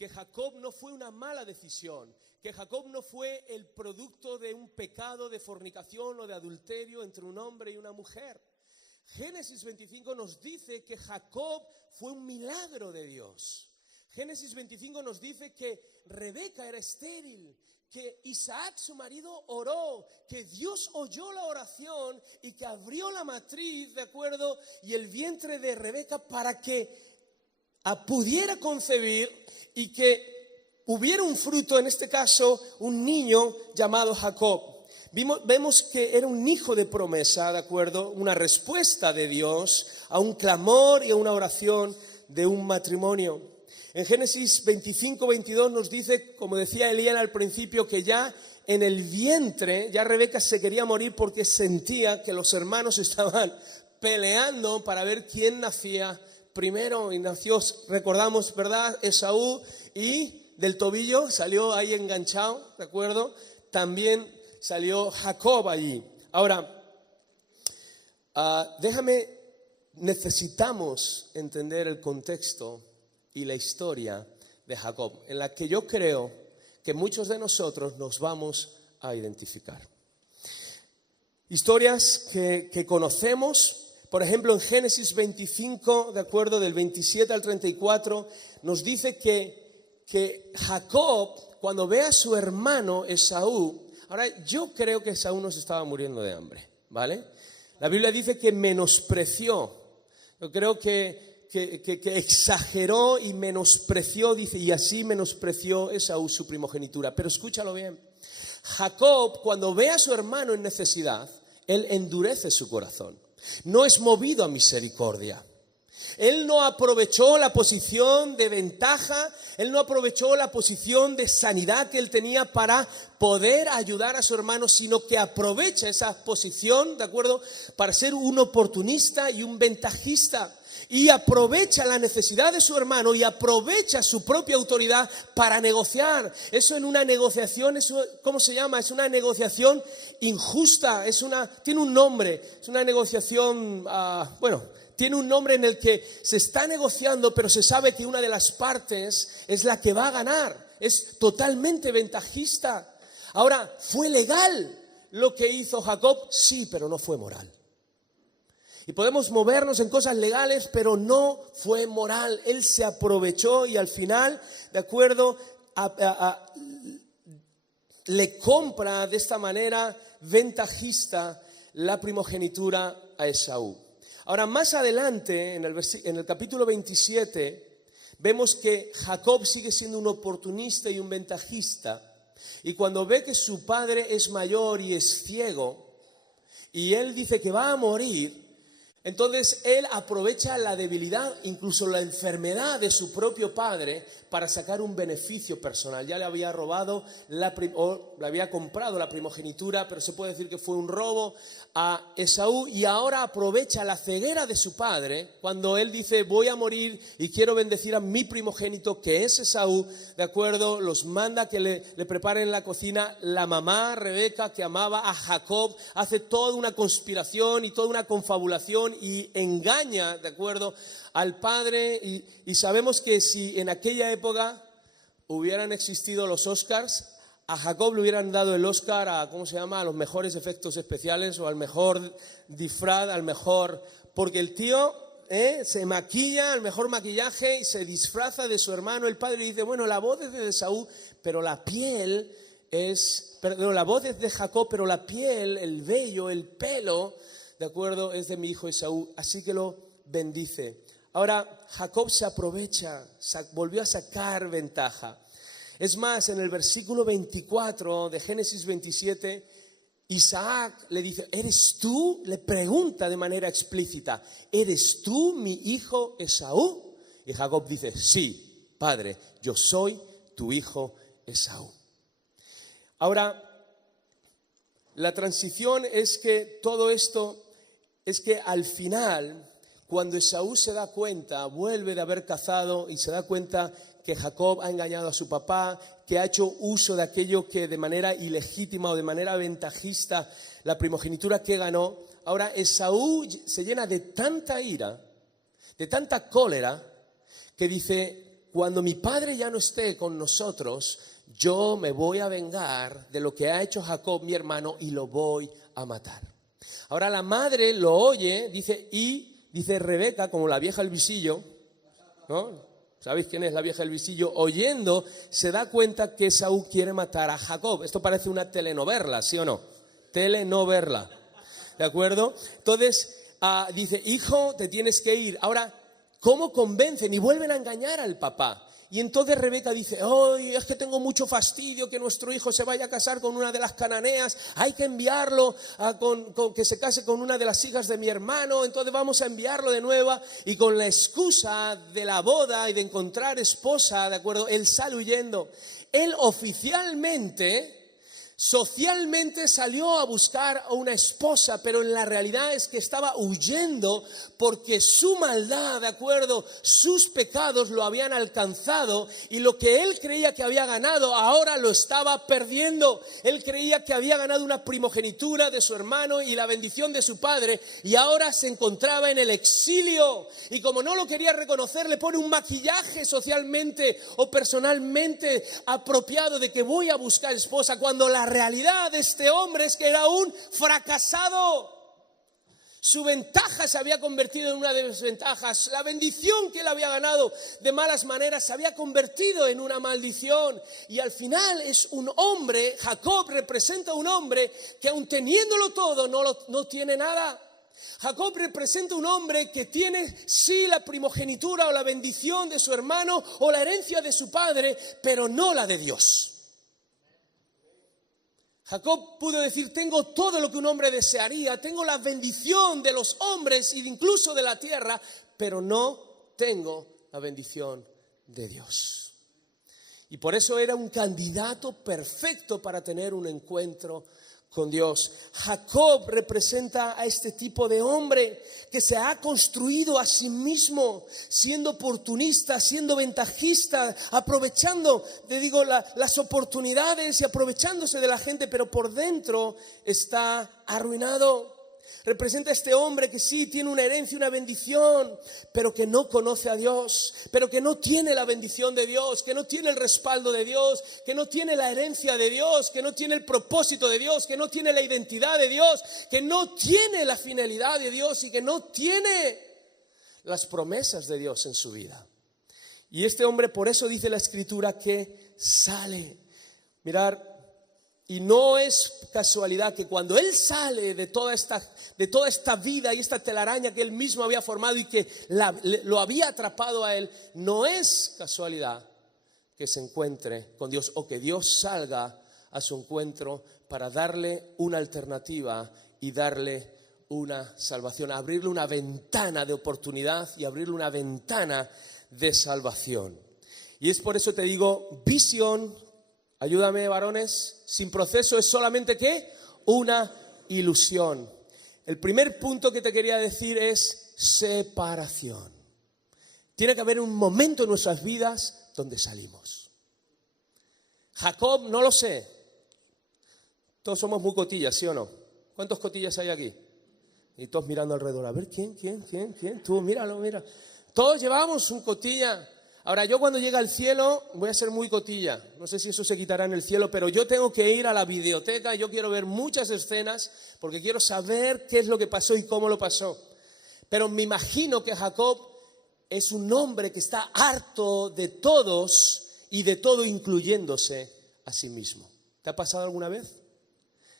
que Jacob no fue una mala decisión, que Jacob no fue el producto de un pecado de fornicación o de adulterio entre un hombre y una mujer. Génesis 25 nos dice que Jacob fue un milagro de Dios. Génesis 25 nos dice que Rebeca era estéril, que Isaac su marido oró, que Dios oyó la oración y que abrió la matriz, ¿de acuerdo? Y el vientre de Rebeca para que pudiera concebir y que hubiera un fruto, en este caso un niño llamado Jacob. Vemos que era un hijo de promesa, ¿de acuerdo? Una respuesta de Dios a un clamor y a una oración de un matrimonio. En Génesis 25, 22 nos dice, como decía Eliel al principio, que ya en el vientre, ya Rebeca se quería morir porque sentía que los hermanos estaban peleando para ver quién nacía primero. Y nació, recordamos, ¿verdad?, Esaú, y del tobillo salió ahí enganchado, ¿de acuerdo? También salió Jacob allí. Ahora, necesitamos entender el contexto y la historia de Jacob, en la que yo creo que muchos de nosotros nos vamos a identificar. Historias que conocemos, por ejemplo, en Génesis 25, de acuerdo, del 27 al 34, nos dice que Jacob, cuando ve a su hermano Esaú, ahora yo creo que Esaú no se estaba muriendo de hambre, ¿vale? La Biblia dice que menospreció, yo creo que exageró y menospreció, dice, y así menospreció Esaú su primogenitura. Pero escúchalo bien, Jacob, cuando ve a su hermano en necesidad, él endurece su corazón, no es movido a misericordia. Él no aprovechó la posición de ventaja, él no aprovechó la posición de sanidad que él tenía para poder ayudar a su hermano, sino que aprovecha esa posición, ¿de acuerdo?, para ser un oportunista y un ventajista. Y aprovecha la necesidad de su hermano y aprovecha su propia autoridad para negociar. Eso en una negociación, ¿cómo se llama? Es una negociación injusta, tiene un nombre, es una negociación, tiene un nombre en el que se está negociando, pero se sabe que una de las partes es la que va a ganar, es totalmente ventajista. Ahora, ¿fue legal lo que hizo Jacob? Sí, pero no fue moral. Y podemos movernos en cosas legales, pero no fue moral. Él se aprovechó y al final, de acuerdo, le compra de esta manera ventajista la primogenitura a Esaú. Ahora, más adelante, en el capítulo 27, vemos que Jacob sigue siendo un oportunista y un ventajista. Y cuando ve que su padre es mayor y es ciego, y él dice que va a morir, entonces él aprovecha la debilidad, incluso la enfermedad de su propio padre para sacar un beneficio personal. Ya le había robado o le había comprado la primogenitura, pero se puede decir que fue un robo a Esaú, y ahora aprovecha la ceguera de su padre cuando él dice voy a morir y quiero bendecir a mi primogénito, que es Esaú, ¿de acuerdo? Los manda que le preparen en la cocina. La mamá Rebeca, que amaba a Jacob, hace toda una conspiración y toda una confabulación y engaña, ¿de acuerdo?, al padre. Y sabemos que si en aquella época hubieran existido los Oscars, a Jacob le hubieran dado el Oscar a los mejores efectos especiales o al mejor disfraz, porque el tío se maquilla, el mejor maquillaje, y se disfraza de su hermano. El padre dice, bueno, la voz es de Esaú, pero la voz es de Jacob, pero la piel, el vello, el pelo, ¿de acuerdo?, es de mi hijo Esaú, así que lo bendice. Ahora, Jacob se aprovecha, volvió a sacar ventaja. Es más, en el versículo 24 de Génesis 27, Isaac le dice, ¿eres tú? Le pregunta de manera explícita, ¿eres tú mi hijo Esaú? Y Jacob dice, sí, padre, yo soy tu hijo Esaú. Ahora, la transición es que todo esto es que al final, cuando Esaú se da cuenta, vuelve de haber cazado y se da cuenta que Jacob ha engañado a su papá, que ha hecho uso de aquello que de manera ilegítima o de manera ventajista, la primogenitura que ganó. Ahora Esaú se llena de tanta ira, de tanta cólera, que dice, cuando mi padre ya no esté con nosotros, yo me voy a vengar de lo que ha hecho Jacob, mi hermano, y lo voy a matar. Ahora la madre lo oye, dice Rebeca, como la vieja del visillo, ¿no? ¿Sabéis quién es la vieja del visillo? Oyendo, se da cuenta que Esaú quiere matar a Jacob. Esto parece una telenovela, ¿sí o no? Telenovela, ¿de acuerdo? Entonces dice, hijo, te tienes que ir. Ahora, ¿cómo convencen? Y vuelven a engañar al papá. Y entonces Rebeca dice, ¡ay, es que tengo mucho fastidio que nuestro hijo se vaya a casar con una de las cananeas! Hay que enviarlo que se case con una de las hijas de mi hermano, entonces vamos a enviarlo de nuevo. Y con la excusa de la boda y de encontrar esposa, ¿de acuerdo? Él sale huyendo. Él oficialmente, socialmente salió a buscar a una esposa, pero en la realidad es que estaba huyendo porque su maldad, ¿de acuerdo? Sus pecados lo habían alcanzado y lo que él creía que había ganado ahora lo estaba perdiendo. Él creía que había ganado una primogenitura de su hermano y la bendición de su padre y ahora se encontraba en el exilio y como no lo quería reconocer le pone un maquillaje socialmente o personalmente apropiado de que voy a buscar esposa cuando la realidad de este hombre es que era un fracasado. Su ventaja se había convertido en una desventaja. La bendición que él había ganado de malas maneras se había convertido en una maldición. Y al final es un hombre, Jacob representa a un hombre que aun teniéndolo todo no tiene nada. Jacob representa un hombre que tiene sí la primogenitura o la bendición de su hermano o la herencia de su padre, pero no la de Dios. Jacob pudo decir, tengo todo lo que un hombre desearía, tengo la bendición de los hombres e incluso de la tierra, pero no tengo la bendición de Dios. Y por eso era un candidato perfecto para tener un encuentro con Dios. Jacob representa a este tipo de hombre que se ha construido a sí mismo, siendo oportunista, siendo ventajista, aprovechando, las oportunidades y aprovechándose de la gente, pero por dentro está arruinado. Representa a este hombre que sí tiene una herencia, una bendición, pero que no conoce a Dios, pero que no tiene la bendición de Dios, que no tiene el respaldo de Dios, que no tiene la herencia de Dios, que no tiene el propósito de Dios, que no tiene la identidad de Dios, que no tiene la finalidad de Dios y que no tiene las promesas de Dios en su vida. Y este hombre, por eso dice la Escritura que sale. Mirar. Y no es casualidad que cuando él sale de toda esta vida y esta telaraña que él mismo había formado y que lo había atrapado a él, no es casualidad que se encuentre con Dios o que Dios salga a su encuentro para darle una alternativa y darle una salvación, abrirle una ventana de oportunidad y abrirle una ventana de salvación. Y es por eso te digo, visión. Ayúdame, varones, sin proceso es solamente ¿qué? Una ilusión. El primer punto que te quería decir es separación. Tiene que haber un momento en nuestras vidas donde salimos. Jacob, no lo sé. Todos somos muy cotillas, ¿sí o no? ¿Cuántos cotillas hay aquí? Y todos mirando alrededor. A ver, ¿quién? Tú, míralo. Todos llevamos un cotilla. Ahora, yo cuando llegue al cielo voy a ser muy cotilla. No sé si eso se quitará en el cielo, pero yo tengo que ir a la videoteca. Yo quiero ver muchas escenas porque quiero saber qué es lo que pasó y cómo lo pasó. Pero me imagino que Jacob es un hombre que está harto de todos y de todo incluyéndose a sí mismo. ¿Te ha pasado alguna vez?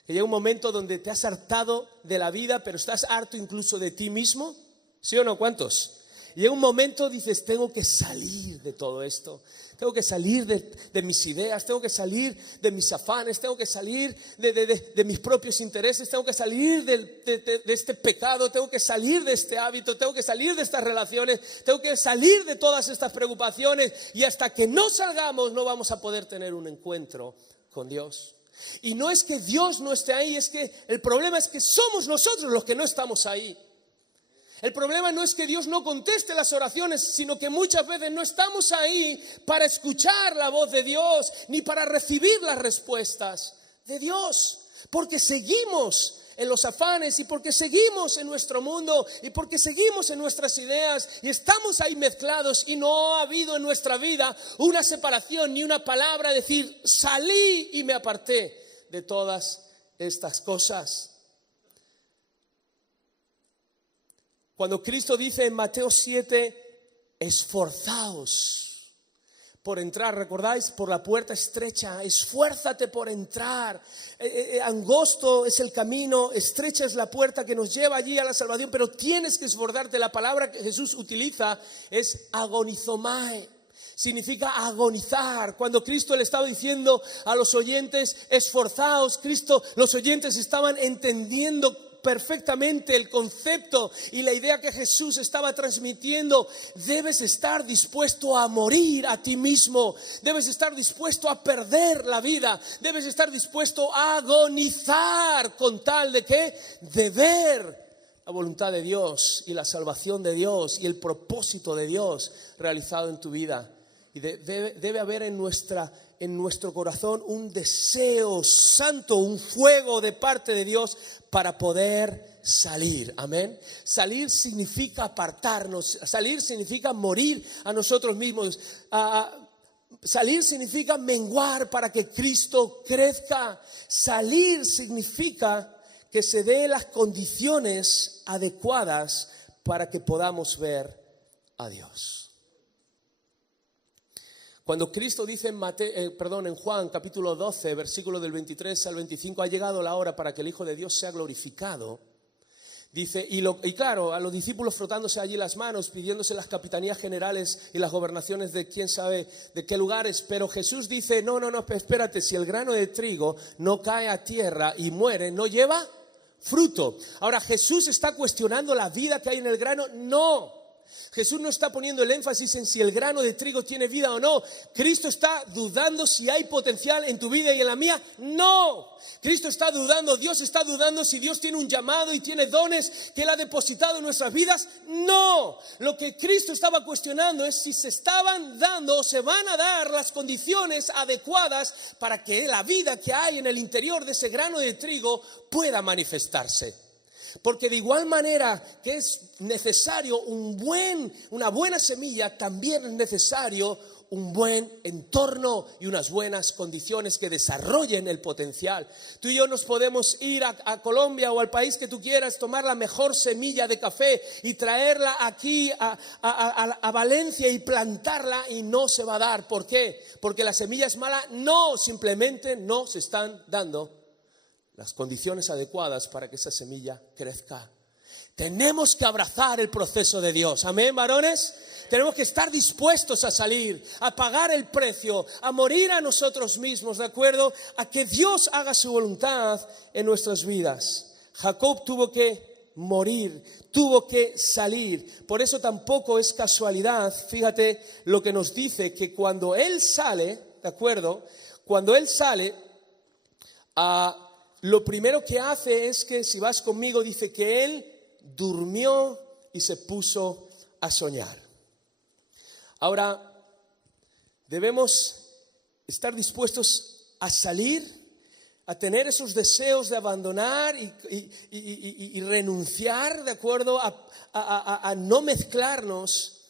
Que llega un momento donde te has hartado de la vida, pero estás harto incluso de ti mismo. ¿Sí o no? ¿Cuántos? Y en un momento dices, tengo que salir de todo esto, tengo que salir de mis ideas, tengo que salir de mis afanes, tengo que salir de mis propios intereses, tengo que salir de este pecado, tengo que salir de este hábito, tengo que salir de estas relaciones, tengo que salir de todas estas preocupaciones y hasta que no salgamos no vamos a poder tener un encuentro con Dios. Y no es que Dios no esté ahí, es que el problema es que somos nosotros los que no estamos ahí. El problema no es que Dios no conteste las oraciones, sino que muchas veces no estamos ahí para escuchar la voz de Dios, ni para recibir las respuestas de Dios, porque seguimos en los afanes y porque seguimos en nuestro mundo y porque seguimos en nuestras ideas y estamos ahí mezclados y no ha habido en nuestra vida una separación ni una palabra, decir, salí y me aparté de todas estas cosas. Cuando Cristo dice en Mateo 7, esforzaos por entrar, ¿recordáis? Por la puerta estrecha, esfuérzate por entrar. Angosto es el camino, estrecha es la puerta que nos lleva allí a la salvación, pero tienes que esforzarte. La palabra que Jesús utiliza es agonizomae. Significa agonizar. Cuando Cristo le estaba diciendo a los oyentes, esforzaos, los oyentes estaban entendiendo perfectamente el concepto y la idea que Jesús estaba transmitiendo. Debes estar dispuesto a morir a ti mismo, debes estar dispuesto a perder la vida, debes estar dispuesto a agonizar con tal de que de ver la voluntad de Dios y la salvación de Dios y el propósito de Dios realizado en tu vida. Y debe haber en nuestro corazón un deseo santo, un fuego de parte de Dios para poder salir. Amén. Salir significa apartarnos, salir significa morir a nosotros mismos. Salir significa menguar para que Cristo crezca. Salir significa que se den las condiciones adecuadas para que podamos ver a Dios. Cuando Cristo dice en Juan capítulo 12, versículo del 23 al 25, ha llegado la hora para que el Hijo de Dios sea glorificado. Dice, y claro, a los discípulos frotándose allí las manos, pidiéndose las capitanías generales y las gobernaciones de quién sabe de qué lugares. Pero Jesús dice, no, espérate, si el grano de trigo no cae a tierra y muere, no lleva fruto. Ahora, ¿Jesús está cuestionando la vida que hay en el grano? No. Jesús no está poniendo el énfasis en si el grano de trigo tiene vida o no. Cristo está dudando si hay potencial en tu vida y en la mía. No. Cristo está dudando, Dios está dudando si Dios tiene un llamado y tiene dones que Él ha depositado en nuestras vidas. No. Lo que Cristo estaba cuestionando es si se estaban dando o se van a dar las condiciones adecuadas para que la vida que hay en el interior de ese grano de trigo pueda manifestarse. Porque de igual manera que es necesario una buena semilla, también es necesario un buen entorno y unas buenas condiciones que desarrollen el potencial. Tú y yo nos podemos ir a Colombia o al país que tú quieras, tomar la mejor semilla de café y traerla aquí a Valencia y plantarla y no se va a dar. ¿Por qué? ¿Porque la semilla es mala? No, simplemente no se están dando las condiciones adecuadas para que esa semilla crezca. Tenemos que abrazar el proceso de Dios. Amén, varones. Tenemos que estar dispuestos a salir, a pagar el precio, a morir a nosotros mismos, ¿de acuerdo? A que Dios haga su voluntad en nuestras vidas. Jacob tuvo que morir, tuvo que salir. Por eso tampoco es casualidad, fíjate lo que nos dice, que cuando él sale, ¿de acuerdo? Cuando él sale, lo primero que hace es que, si vas conmigo, dice que él durmió y se puso a soñar. Ahora, debemos estar dispuestos a salir, a tener esos deseos de abandonar y renunciar, ¿de acuerdo? A no mezclarnos.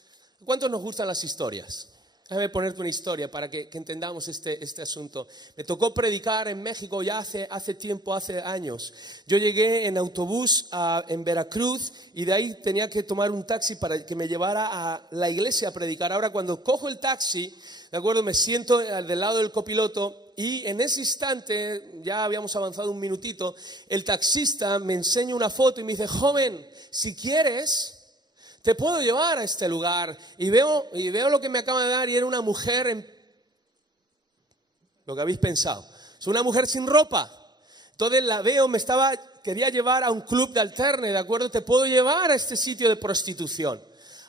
¿Cuántos nos gustan las historias? Déjame ponerte una historia para que entendamos este asunto. Me tocó predicar en México ya hace tiempo, hace años. Yo llegué en autobús en Veracruz y de ahí tenía que tomar un taxi para que me llevara a la iglesia a predicar. Ahora, cuando cojo el taxi, ¿de acuerdo? Me siento del lado del copiloto y en ese instante, ya habíamos avanzado un minutito, el taxista me enseña una foto y me dice, joven, si quieres, te puedo llevar a este lugar. Y veo lo que me acaba de dar y era una mujer, lo que habéis pensado, es una mujer sin ropa. Entonces la veo, quería llevar a un club de alterne, ¿de acuerdo? Te puedo llevar a este sitio de prostitución.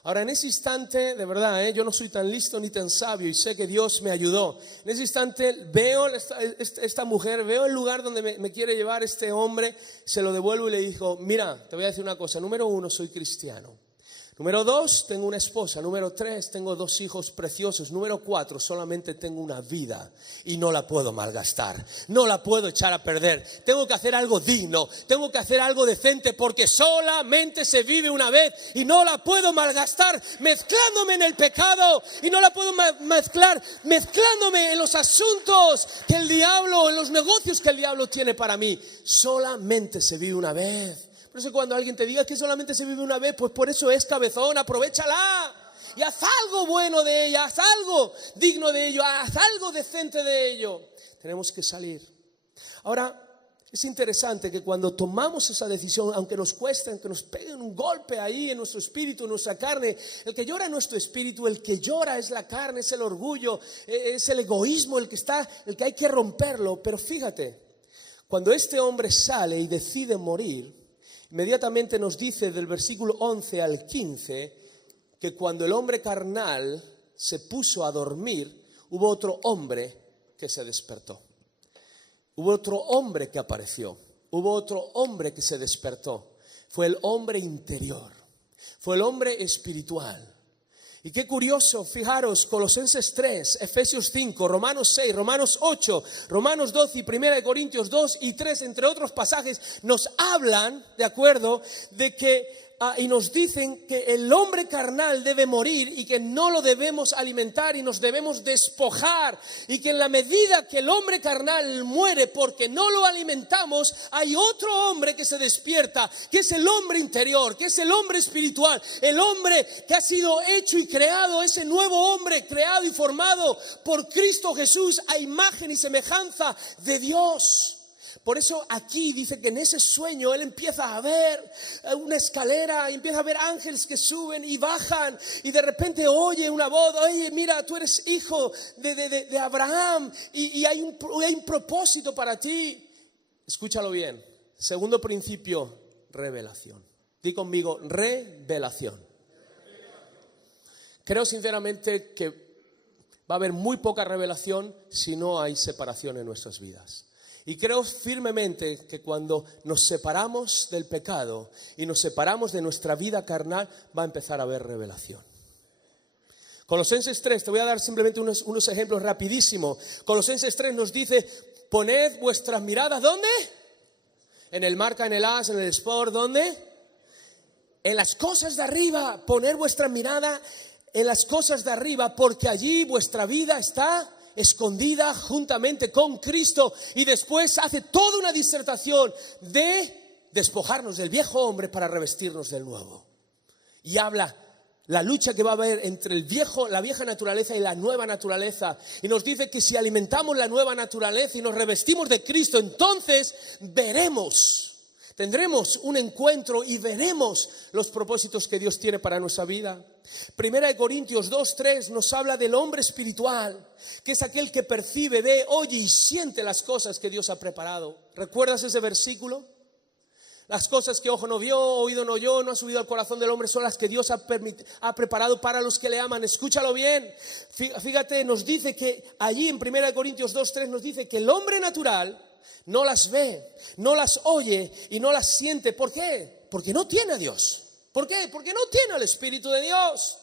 Ahora, en ese instante, de verdad, yo no soy tan listo ni tan sabio y sé que Dios me ayudó. En ese instante veo esta mujer, veo el lugar donde me quiere llevar este hombre, se lo devuelvo y le digo, mira, te voy a decir una cosa, número uno, soy cristiano. Número 2, tengo una esposa. Número 3, tengo 2 hijos preciosos. Número 4, solamente tengo una vida y no la puedo malgastar. No la puedo echar a perder. Tengo que hacer algo digno. Tengo que hacer algo decente porque solamente se vive una vez y no la puedo malgastar mezclándome en el pecado. Y no la puedo mezclar mezclándome en los asuntos que el diablo, en los negocios que el diablo tiene para mí. Solamente se vive una vez. Por eso cuando alguien te diga que solamente se vive una vez, pues por eso es cabezón, aprovéchala y haz algo bueno de ella, haz algo digno de ello, haz algo decente de ello. Tenemos que salir. Ahora, es interesante que cuando tomamos esa decisión, aunque nos cueste, aunque nos peguen un golpe ahí en nuestro espíritu, en nuestra carne, el que llora es nuestro espíritu, el que llora es la carne, es el orgullo, es el egoísmo, el que hay que romperlo. Pero fíjate, cuando este hombre sale y decide morir, inmediatamente nos dice del versículo 11 al 15 que cuando el hombre carnal se puso a dormir, hubo otro hombre que se despertó. Hubo otro hombre que apareció. Hubo otro hombre que se despertó. Fue el hombre interior. Fue el hombre espiritual. Y qué curioso, fijaros, Colosenses 3, Efesios 5, Romanos 6, Romanos 8, Romanos 12 y 1 Corintios 2 y 3, entre otros pasajes, nos hablan, ¿de acuerdo?, de que y nos dicen que el hombre carnal debe morir y que no lo debemos alimentar y nos debemos despojar, y que en la medida que el hombre carnal muere porque no lo alimentamos, hay otro hombre que se despierta, que es el hombre interior, que es el hombre espiritual, el hombre que ha sido hecho y creado, ese nuevo hombre creado y formado por Cristo Jesús a imagen y semejanza de Dios. Por eso aquí dice que en ese sueño él empieza a ver una escalera y empieza a ver ángeles que suben y bajan, y de repente oye una voz: oye, mira, tú eres hijo de Abraham y hay un propósito para ti. Escúchalo bien. Segundo principio, revelación. Di conmigo, revelación. Creo sinceramente que va a haber muy poca revelación si no hay separación en nuestras vidas. Y creo firmemente que cuando nos separamos del pecado y nos separamos de nuestra vida carnal, va a empezar a haber revelación. Colosenses 3, te voy a dar simplemente unos ejemplos rapidísimo. Colosenses 3 nos dice: poned vuestras miradas, ¿dónde? En el marca, en el as, en el sport, ¿dónde? En las cosas de arriba. Poner vuestra mirada en las cosas de arriba, porque allí vuestra vida está escondida juntamente con Cristo. Y después hace toda una disertación de despojarnos del viejo hombre para revestirnos del nuevo. Y habla la lucha que va a haber entre la vieja naturaleza y la nueva naturaleza. Y nos dice que si alimentamos la nueva naturaleza y nos revestimos de Cristo, entonces tendremos un encuentro y veremos los propósitos que Dios tiene para nuestra vida. 1 Corintios 2, 3 nos habla del hombre espiritual, que es aquel que percibe, ve, oye y siente las cosas que Dios ha preparado. ¿Recuerdas ese versículo? Las cosas que ojo no vio, oído no oyó, no ha subido al corazón del hombre, son las que Dios ha preparado para los que le aman. Escúchalo bien. Fíjate, nos dice que allí en 1 Corintios 2, 3 nos dice que el hombre natural no las ve, no las oye y no las siente. ¿Por qué? Porque no tiene a Dios. ¿Por qué? Porque no tiene al Espíritu de Dios.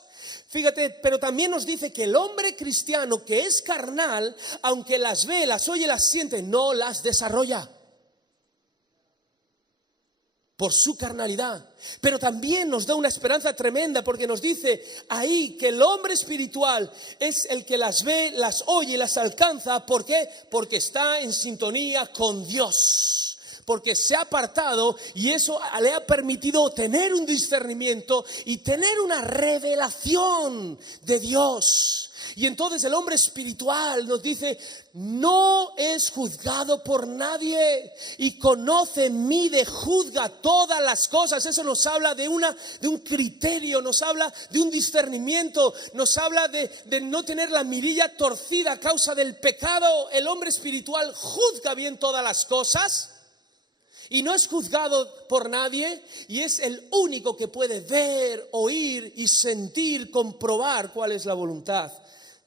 Fíjate, pero también nos dice que el hombre cristiano que es carnal, aunque las ve, las oye, las siente, no las desarrolla por su carnalidad. Pero también nos da una esperanza tremenda, porque nos dice ahí que el hombre espiritual es el que las ve, las oye, las alcanza. ¿Por qué? Porque está en sintonía con Dios, porque se ha apartado, y eso le ha permitido tener un discernimiento y tener una revelación de Dios. Y entonces el hombre espiritual nos dice: no es juzgado por nadie, y conoce, mide, juzga todas las cosas. Eso nos habla de un criterio, nos habla de un discernimiento, nos habla de no tener la mirilla torcida a causa del pecado. El hombre espiritual juzga bien todas las cosas y no es juzgado por nadie, y es el único que puede ver, oír y sentir, comprobar cuál es la voluntad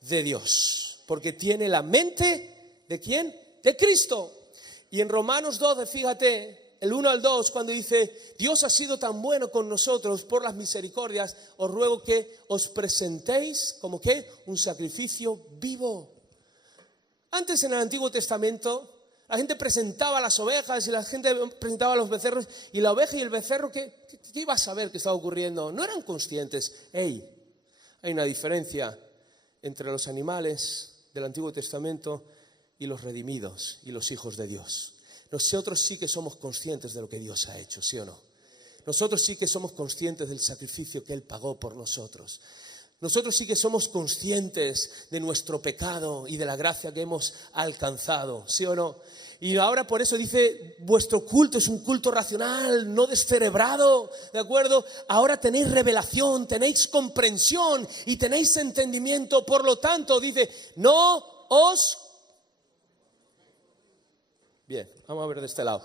de Dios, porque tiene la mente ¿de quién? De Cristo. Y en Romanos 12, fíjate el 1 al 2, cuando dice, Dios ha sido tan bueno con nosotros por las misericordias, os ruego que os presentéis como que un sacrificio vivo. Antes en el Antiguo Testamento, la gente presentaba las ovejas y la gente presentaba los becerros, y la oveja y el becerro, ¿qué iba a saber que estaba ocurriendo? No eran conscientes. Hay una diferencia entre los animales del Antiguo Testamento y los redimidos y los hijos de Dios. Nosotros sí que somos conscientes de lo que Dios ha hecho, ¿sí o no? Nosotros sí que somos conscientes del sacrificio que Él pagó por nosotros. Nosotros sí que somos conscientes de nuestro pecado y de la gracia que hemos alcanzado, ¿sí o no? Y ahora por eso dice, vuestro culto es un culto racional, no descerebrado, ¿de acuerdo? Ahora tenéis revelación, tenéis comprensión y tenéis entendimiento. Por lo tanto, dice, no os... Bien, vamos a ver de este lado.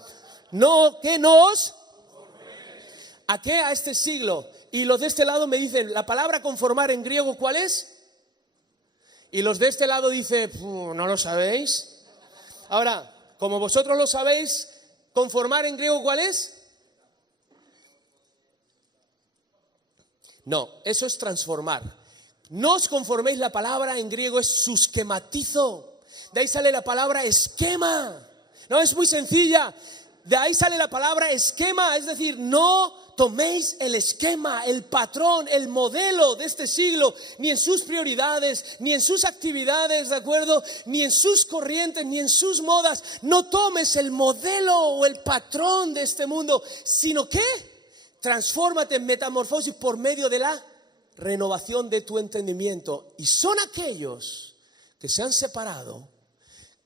No, ¿qué no os? ¿A qué? A este siglo. Y los de este lado me dicen, la palabra conformar en griego, ¿cuál es? Y los de este lado dicen, ¿no lo sabéis? Ahora, como vosotros lo sabéis, conformar en griego, ¿cuál es? No, eso es transformar. No os conforméis, la palabra en griego es susquematizo. De ahí sale la palabra esquema. No, es muy sencilla. De ahí sale la palabra esquema, es decir, no toméis el esquema, el patrón, el modelo de este siglo, ni en sus prioridades, ni en sus actividades, ¿de acuerdo? Ni en sus corrientes, ni en sus modas. No tomes el modelo o el patrón de este mundo, sino que transfórmate en metamorfosis por medio de la renovación de tu entendimiento. Y son aquellos que se han separado,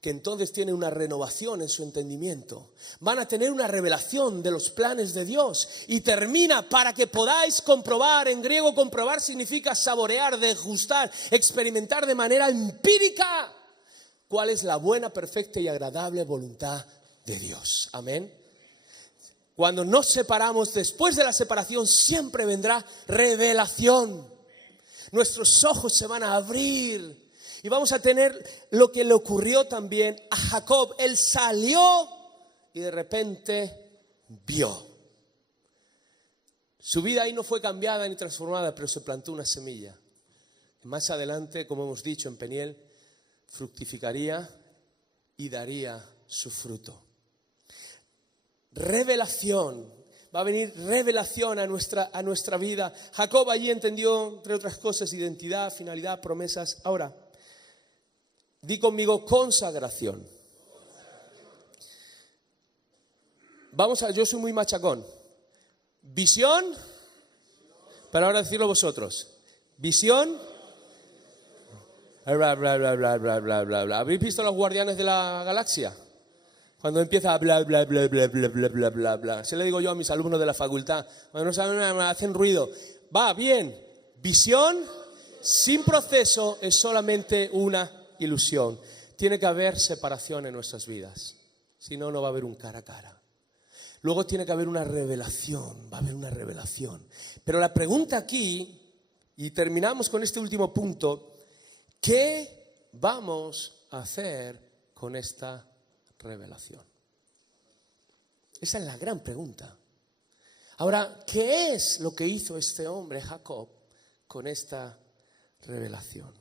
que entonces tienen una renovación en su entendimiento, van a tener una revelación de los planes de Dios. Y termina, para que podáis comprobar. En griego comprobar significa saborear, degustar, experimentar de manera empírica cuál es la buena, perfecta y agradable voluntad de Dios. Amén. Cuando nos separamos, después de la separación siempre vendrá revelación. Nuestros ojos se van a abrir. Y vamos a tener lo que le ocurrió también a Jacob. Él salió y de repente vio. Su vida ahí no fue cambiada ni transformada, pero se plantó una semilla. Más adelante, como hemos dicho en Peniel, fructificaría y daría su fruto. Revelación. Va a venir revelación a nuestra vida. Jacob allí entendió, entre otras cosas, identidad, finalidad, promesas. Ahora, di conmigo consagración. Yo soy muy machacón. Visión, para ahora decirlo vosotros. Visión. Bla, bla, bla, bla, bla, bla, bla, bla. ¿Habéis visto los Guardianes de la Galaxia? Cuando empieza a bla, bla, bla, bla, bla, bla, bla, bla, bla. Se le digo yo a mis alumnos de la facultad. Cuando no saben nada, me hacen ruido. Va, bien. Visión sin proceso es solamente una ilusión. Tiene que haber separación en nuestras vidas. Si no, no va a haber un cara a cara. Luego tiene que haber una revelación. Va a haber una revelación. Pero la pregunta aquí, y terminamos con este último punto, ¿qué vamos a hacer con esta revelación? Esa es la gran pregunta. Ahora, ¿qué es lo que hizo este hombre, Jacob, con esta revelación?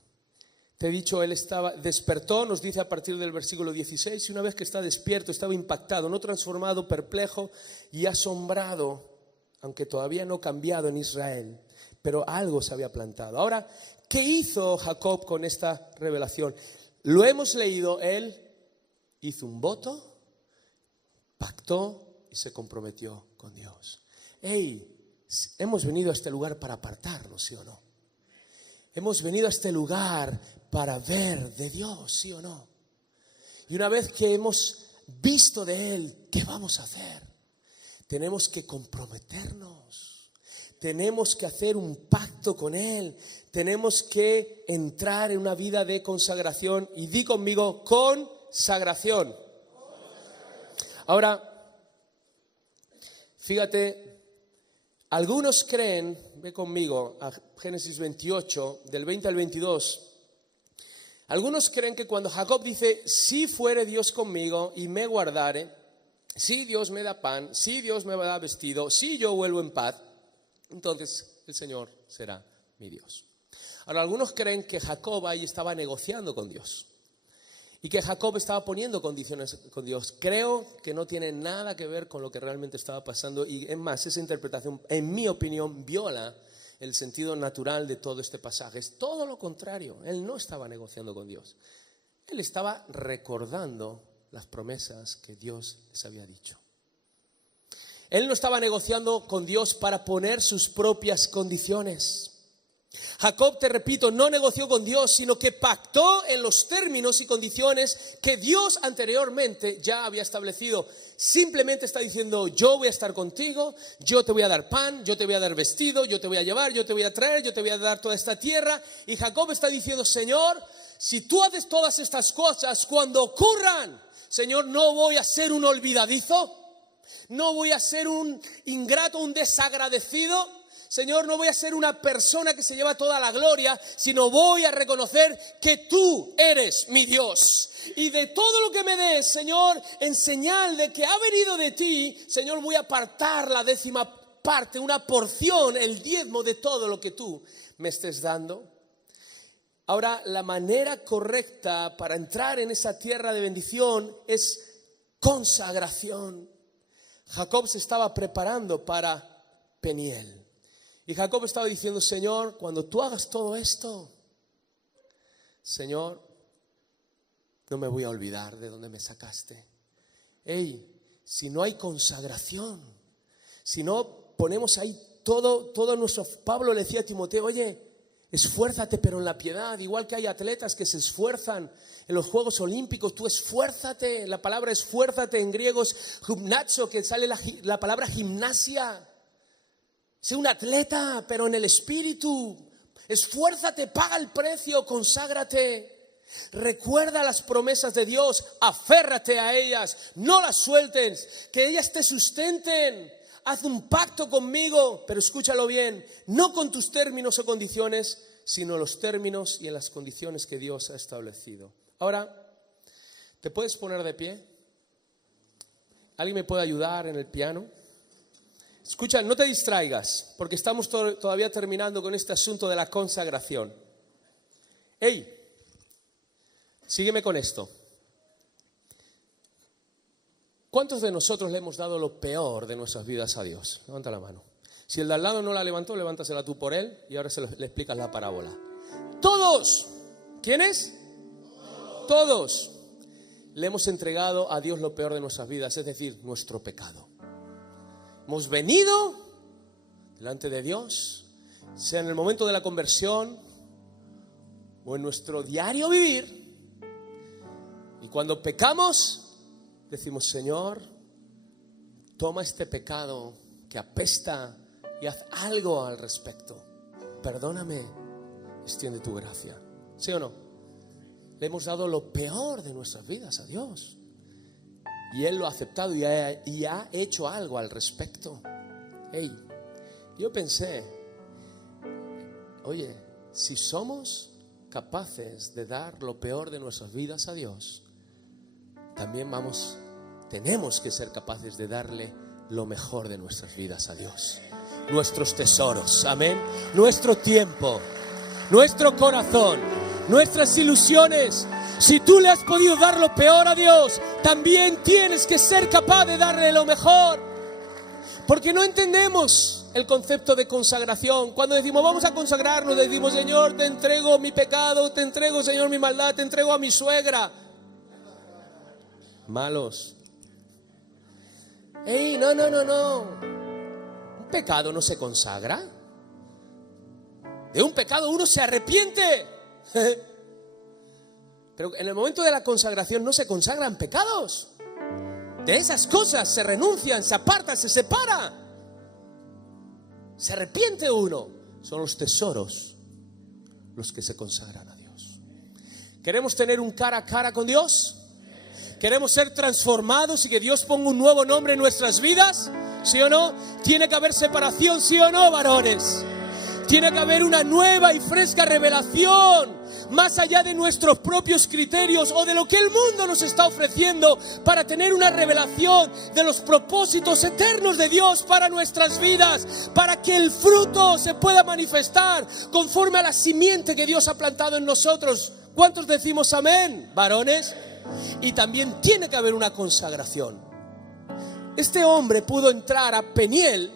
Te he dicho, él despertó, nos dice a partir del versículo 16, y una vez que está despierto, estaba impactado, no transformado, perplejo y asombrado, aunque todavía no cambiado en Israel, pero algo se había plantado. Ahora, ¿qué hizo Jacob con esta revelación? Lo hemos leído, él hizo un voto, pactó y se comprometió con Dios. Hemos venido a este lugar para apartarnos, ¿sí o no? Hemos venido a este lugar para ver de Dios, ¿sí o no? Y una vez que hemos visto de Él, ¿qué vamos a hacer? Tenemos que comprometernos. Tenemos que hacer un pacto con Él. Tenemos que entrar en una vida de consagración. Y di conmigo, consagración. Ahora, fíjate, algunos creen, ve conmigo a Génesis 28, del 20 al 22. Algunos creen que cuando Jacob dice, si fuere Dios conmigo y me guardare, si Dios me da pan, si Dios me da vestido, si yo vuelvo en paz, entonces el Señor será mi Dios. Ahora, algunos creen que Jacob ahí estaba negociando con Dios y que Jacob estaba poniendo condiciones con Dios. Creo que no tiene nada que ver con lo que realmente estaba pasando, y es más, esa interpretación, en mi opinión, viola el sentido natural de todo este pasaje. Es todo lo contrario. Él no estaba negociando con Dios. Él estaba recordando las promesas que Dios les había dicho. Él no estaba negociando con Dios para poner sus propias condiciones. Jacob, te repito, no negoció con Dios, sino que pactó en los términos y condiciones que Dios anteriormente ya había establecido. Simplemente está diciendo: yo voy a estar contigo, yo te voy a dar pan, yo te voy a dar vestido, yo te voy a llevar, yo te voy a traer, yo te voy a dar toda esta tierra. Y Jacob está diciendo: Señor, si tú haces todas estas cosas, cuando ocurran, Señor, no voy a ser un olvidadizo, no voy a ser un ingrato, un desagradecido. Señor, no voy a ser una persona que se lleva toda la gloria, sino voy a reconocer que tú eres mi Dios. Y de todo lo que me des, Señor, en señal de que ha venido de ti, Señor, voy a apartar la 10ª parte, una porción, el diezmo de todo lo que tú me estés dando. Ahora, la manera correcta para entrar en esa tierra de bendición es consagración. Jacob se estaba preparando para Peniel. Y Jacob estaba diciendo: Señor, cuando tú hagas todo esto, Señor, no me voy a olvidar de dónde me sacaste. Si no hay consagración, si no ponemos ahí todo nuestro... Pablo le decía a Timoteo: oye, esfuérzate pero en la piedad. Igual que hay atletas que se esfuerzan en los Juegos Olímpicos, tú esfuérzate. La palabra esfuérzate en griego es gymnazo, que sale la palabra gimnasia. Sé un atleta, pero en el espíritu. Esfuérzate, paga el precio, conságrate. Recuerda las promesas de Dios, aférrate a ellas, no las sueltes, que ellas te sustenten. Haz un pacto conmigo, pero escúchalo bien, no con tus términos o condiciones, sino los términos y en las condiciones que Dios ha establecido. Ahora, ¿te puedes poner de pie? ¿Alguien me puede ayudar en el piano? Escucha, no te distraigas, porque estamos todavía terminando con este asunto de la consagración. Sígueme con esto. ¿Cuántos de nosotros le hemos dado lo peor de nuestras vidas a Dios? Levanta la mano. Si el de al lado no la levantó, levántasela tú por él y ahora le explicas la parábola. ¡Todos! ¿Quiénes? Todos le hemos entregado a Dios lo peor de nuestras vidas, es decir, nuestro pecado. Hemos venido delante de Dios, sea en el momento de la conversión o en nuestro diario vivir, y cuando pecamos decimos: Señor, toma este pecado que apesta y haz algo al respecto. Perdóname, extiende tu gracia. ¿Sí o no? Le hemos dado lo peor de nuestras vidas a Dios. Y Él lo ha aceptado y ha hecho algo al respecto. Yo pensé: oye, si somos capaces de dar lo peor de nuestras vidas a Dios, también tenemos que ser capaces de darle lo mejor de nuestras vidas a Dios. Nuestros tesoros, amén. Nuestro tiempo, nuestro corazón, nuestras ilusiones. Si tú le has podido dar lo peor a Dios, también tienes que ser capaz de darle lo mejor. Porque no entendemos el concepto de consagración. Cuando decimos vamos a consagrarnos, decimos: Señor, te entrego mi pecado, te entrego, Señor, mi maldad, te entrego a mi suegra. Malos. No. Un pecado no se consagra. De un pecado uno se arrepiente. Pero en el momento de la consagración no se consagran pecados. De esas cosas se renuncian, se aparta, se separa. Se arrepiente uno. Son los tesoros los que se consagran a Dios. ¿Queremos tener un cara a cara con Dios? ¿Queremos ser transformados y que Dios ponga un nuevo nombre en nuestras vidas? ¿Sí o no? Tiene que haber separación, ¿sí o no, varones? Tiene que haber una nueva y fresca revelación más allá de nuestros propios criterios o de lo que el mundo nos está ofreciendo para tener una revelación de los propósitos eternos de Dios para nuestras vidas, para que el fruto se pueda manifestar conforme a la simiente que Dios ha plantado en nosotros. ¿Cuántos decimos amén, varones? Y también tiene que haber una consagración. Este hombre pudo entrar a Peniel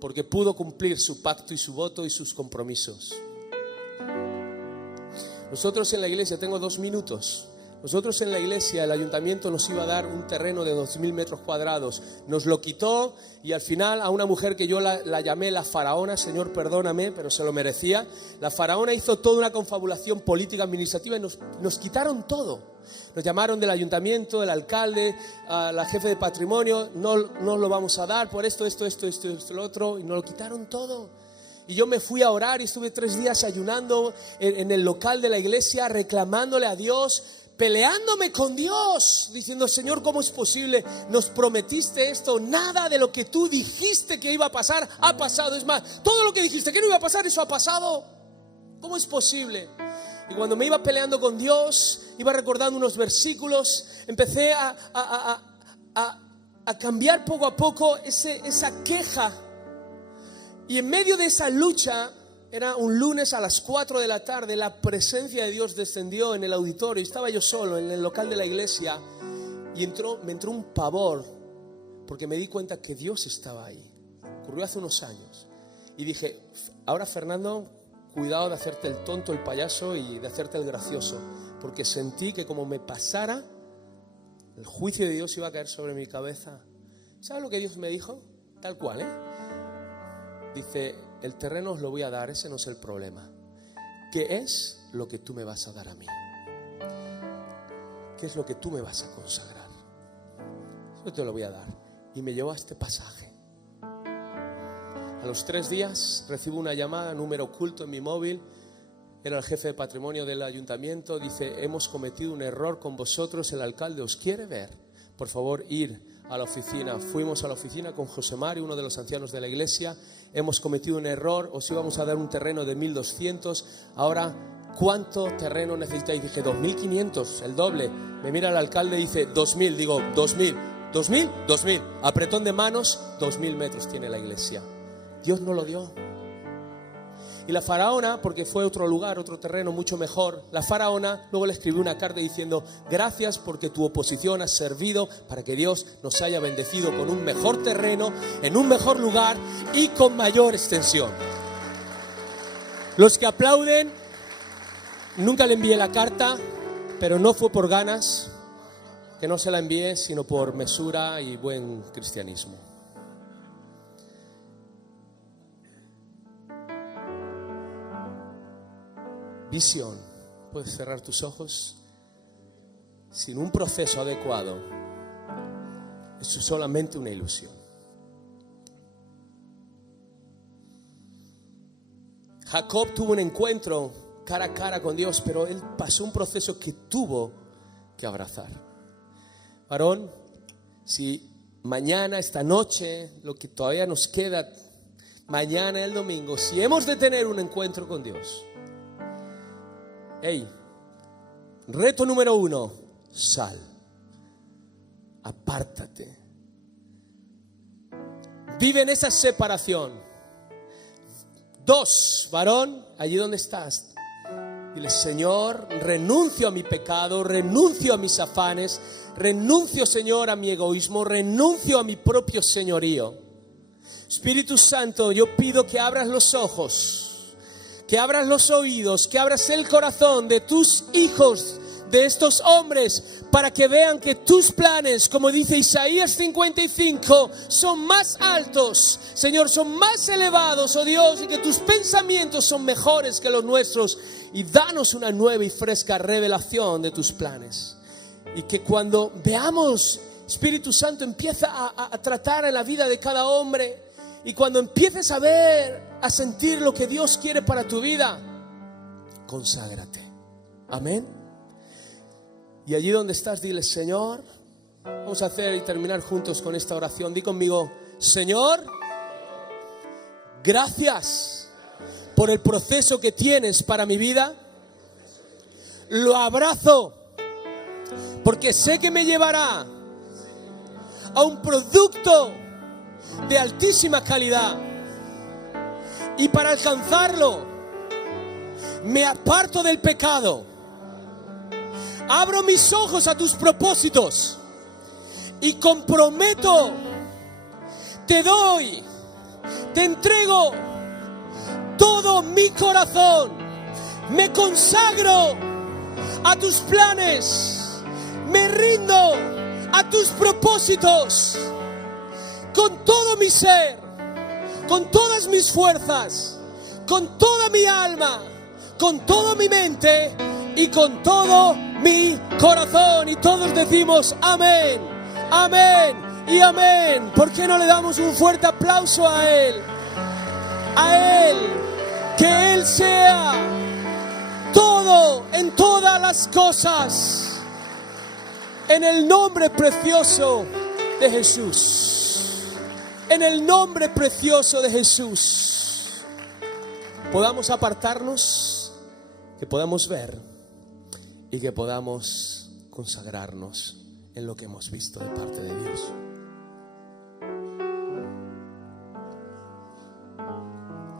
porque pudo cumplir su pacto y su voto y sus compromisos. Nosotros en la iglesia, tengo 2 minutos. Nosotros en la iglesia, el ayuntamiento nos iba a dar un terreno de 2.000 metros cuadrados. Nos lo quitó y al final a una mujer que yo la llamé la faraona, Señor perdóname, pero se lo merecía. La faraona hizo toda una confabulación política administrativa y nos quitaron todo. Nos llamaron del ayuntamiento, el alcalde, la jefe de patrimonio, no lo vamos a dar por esto, lo otro, y nos lo quitaron todo. Y yo me fui a orar y estuve 3 días ayunando en el local de la iglesia, reclamándole a Dios, peleándome con Dios, diciendo: Señor, ¿cómo es posible? Nos prometiste esto, nada de lo que tú dijiste que iba a pasar ha pasado. Es más, todo lo que dijiste que no iba a pasar, eso ha pasado. ¿Cómo es posible? Y cuando me iba peleando con Dios, iba recordando unos versículos, empecé a cambiar poco a poco esa queja. Y en medio de esa lucha, era un lunes a las 4 de la tarde, la presencia de Dios descendió en el auditorio. Estaba yo solo en el local de la iglesia y me entró un pavor porque me di cuenta que Dios estaba ahí. Ocurrió hace unos años. Y dije: ahora, Fernando, cuidado de hacerte el tonto, el payaso y de hacerte el gracioso, porque sentí que como me pasara, el juicio de Dios iba a caer sobre mi cabeza. ¿Sabes lo que Dios me dijo? Tal cual, Dice: el terreno os lo voy a dar, ese no es el problema. ¿Qué es lo que tú me vas a dar a mí? ¿Qué es lo que tú me vas a consagrar? Yo te lo voy a dar. Y me llevó a este pasaje. A los 3 días recibo una llamada, número oculto en mi móvil. Era el jefe de patrimonio del ayuntamiento. Dice: hemos cometido un error con vosotros, el alcalde os quiere ver. Por favor, ir a la oficina. Fuimos a la oficina con José Mario, uno de los ancianos de la iglesia. Hemos cometido un error, os íbamos a dar un terreno de 1.200. Ahora, ¿cuánto terreno necesitáis? Dije: 2.500, el doble. Me mira el alcalde y dice: 2.000. Digo: 2.000. 2.000, 2.000. Apretón de manos, 2.000 metros tiene la iglesia. Dios no lo dio. Y la faraona, porque fue otro lugar, otro terreno mucho mejor, la faraona luego le escribió una carta diciendo: gracias porque tu oposición ha servido para que Dios nos haya bendecido con un mejor terreno, en un mejor lugar y con mayor extensión. Los que aplauden, nunca le envié la carta, pero no fue por ganas, que no se la envié, sino por mesura y buen cristianismo. Visión. Puedes cerrar tus ojos. Sin un proceso adecuado, eso es solamente una ilusión. Jacob tuvo un encuentro cara a cara con Dios, pero él pasó un proceso que tuvo que abrazar. Varón, si mañana, esta noche, lo que todavía nos queda, mañana el domingo, si hemos de tener un encuentro con Dios, reto número 1, sal, apártate, vive en esa separación. 2, varón, allí donde estás, dile: Señor, renuncio a mi pecado, renuncio a mis afanes, renuncio, Señor, a mi egoísmo, renuncio a mi propio señorío. Espíritu Santo, yo pido que abras los ojos, que abras los oídos, que abras el corazón de tus hijos, de estos hombres, para que vean que tus planes, como dice Isaías 55, son más altos, Señor, son más elevados, oh Dios, y que tus pensamientos son mejores que los nuestros. Y danos una nueva y fresca revelación de tus planes. Y que cuando veamos, Espíritu Santo, empieza a tratar en la vida de cada hombre. Y cuando empieces a ver, a sentir lo que Dios quiere para tu vida, conságrate. Amén. Y allí donde estás, dile: Señor, vamos a hacer y terminar juntos con esta oración. Di conmigo: Señor, gracias por el proceso que tienes para mi vida. Lo abrazo porque sé que me llevará a un producto de altísima calidad. Y para alcanzarlo, me aparto del pecado. Abro mis ojos a tus propósitos y comprometo, te doy, te entrego todo mi corazón. Me consagro a tus planes. Me rindo a tus propósitos. Con todo mi ser, con todas mis fuerzas, con toda mi alma, con toda mi mente y con todo mi corazón. Y todos decimos amén, amén y amén. ¿Por qué no le damos un fuerte aplauso a Él? A Él, que Él sea todo en todas las cosas, en el nombre precioso de Jesús. En el nombre precioso de Jesús, podamos apartarnos, que podamos ver y que podamos consagrarnos en lo que hemos visto de parte de Dios.